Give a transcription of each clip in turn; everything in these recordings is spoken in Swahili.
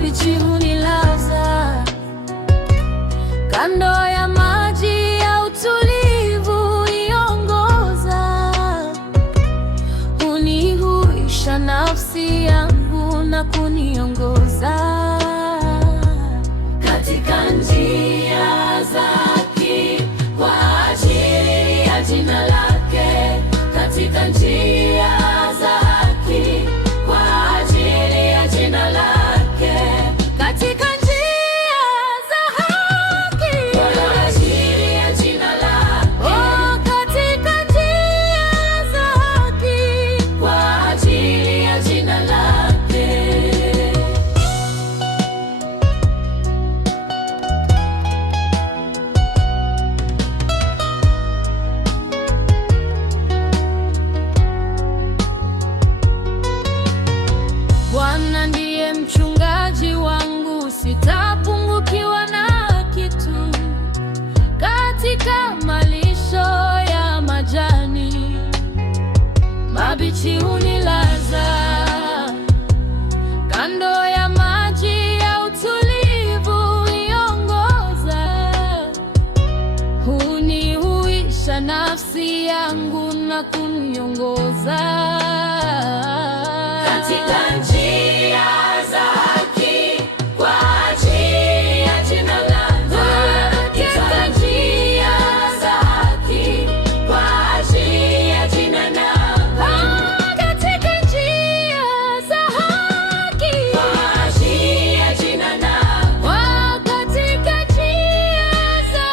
mabichi hunilaza kando ya maji ya utulivu iongoza, hunihuisha nafsi yangu na kuniongoza katika njia zake kwa ajili ya jina lake, katika njia za haki kwa ajili ya jina lake, katika njia za haki kwa ajili ya jina lake, oh, katika njia za haki kwa ajili ya jina lake. Bwana ndiye mchungaji wangu, sitapungukiwa na kitu. Katika malisho ya majani mabichi hunilaza, kando ya maji ya utulivu huniongoza, hunihuisha nafsi yangu na kuniongoza katika njia za haki kwa ajili ya jina lake, katika njia za haki kwa ajili ya jina lake, katika njia za haki kwa ajili ya jina lake, katika njia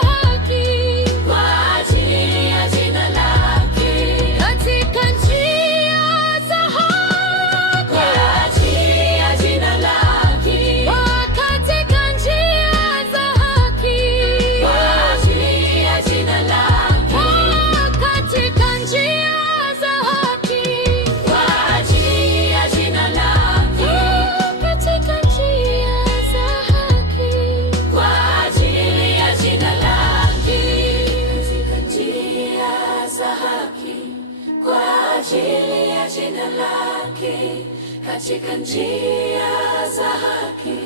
za haki kwa ajili ya jina lake, katika njia za haki kwa ajili ya jina lake, katika njia za haki kwa ajili ya jina lake, katika njia za haki kwa ajili ya jina lake, katika njia za haki kwa ajili ya jina lake, katika njia za haki kwa ajili ya jina lake, katika njia za haki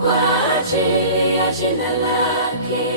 kwa ajili ya jina lake.